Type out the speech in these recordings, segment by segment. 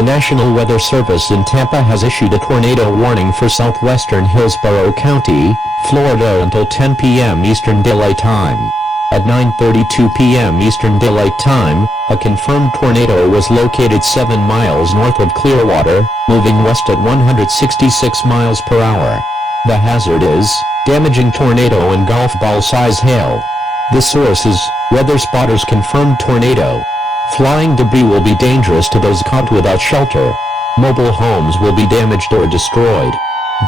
The National Weather Service in Tampa has issued a tornado warning for southwestern Hillsborough County, Florida until 10 p.m. Eastern Daylight Time. At 9:32 p.m. Eastern Daylight Time, a confirmed tornado was located 7 miles north of Clearwater, moving west at 166 miles per hour. The hazard is damaging tornado and golf ball-size hail. The source is Weather Spotters confirmed tornado. Flying debris will be dangerous to those caught without shelter. Mobile homes will be damaged or destroyed.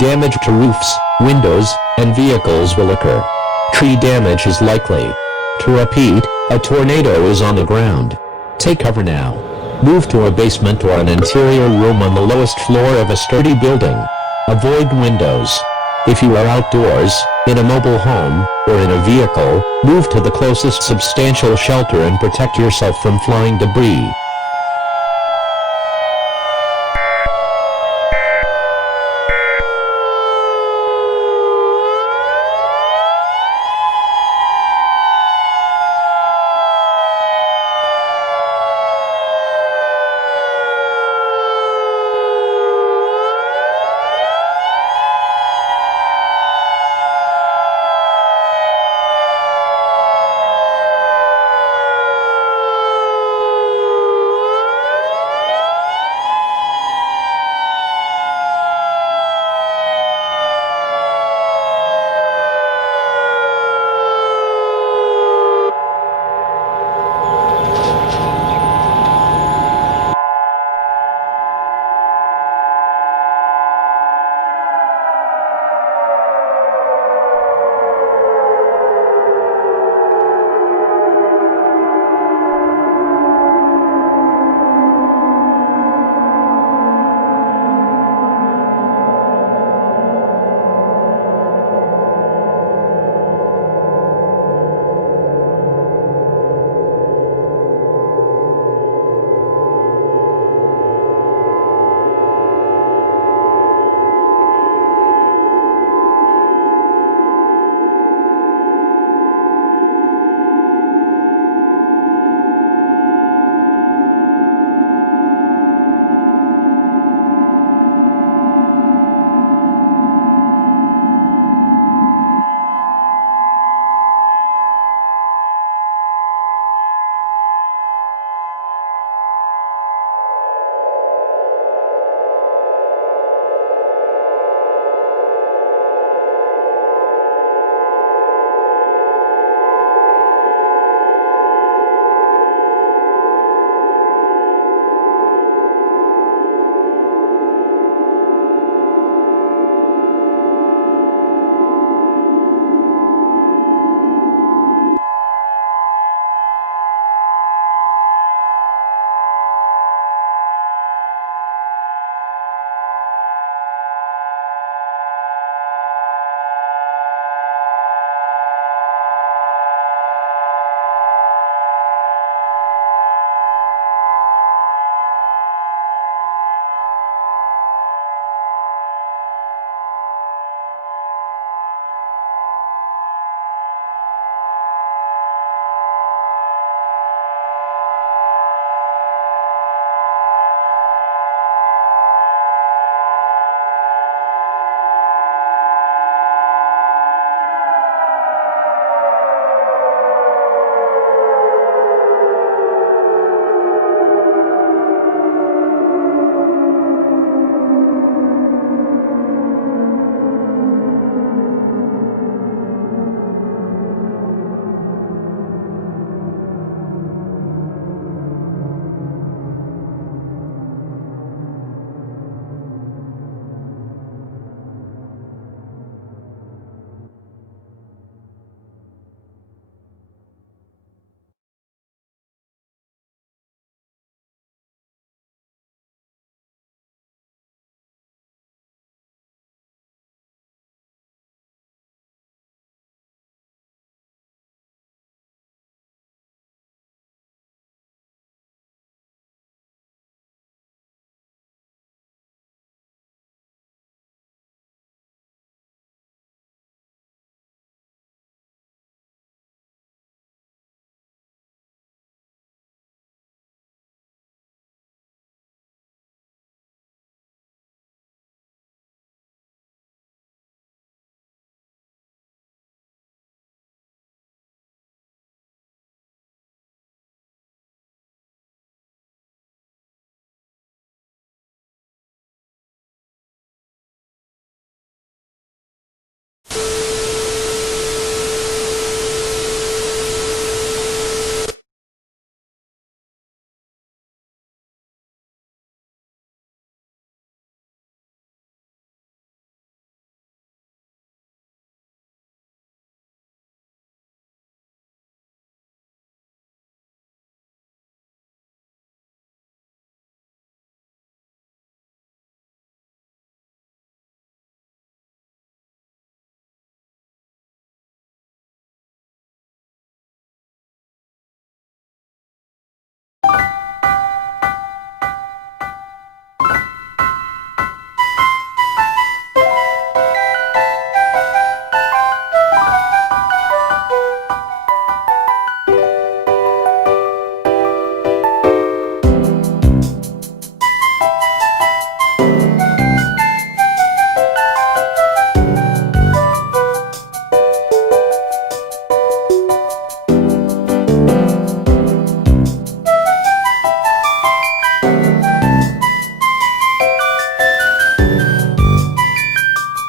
Damage to roofs, windows, and vehicles will occur. Tree damage is likely. To repeat, a tornado is on the ground. Take cover now. Move to a basement or an interior room on the lowest floor of a sturdy building. Avoid windows. If you are outdoors, in a mobile home, or in a vehicle, move to the closest substantial shelter and protect yourself from flying debris.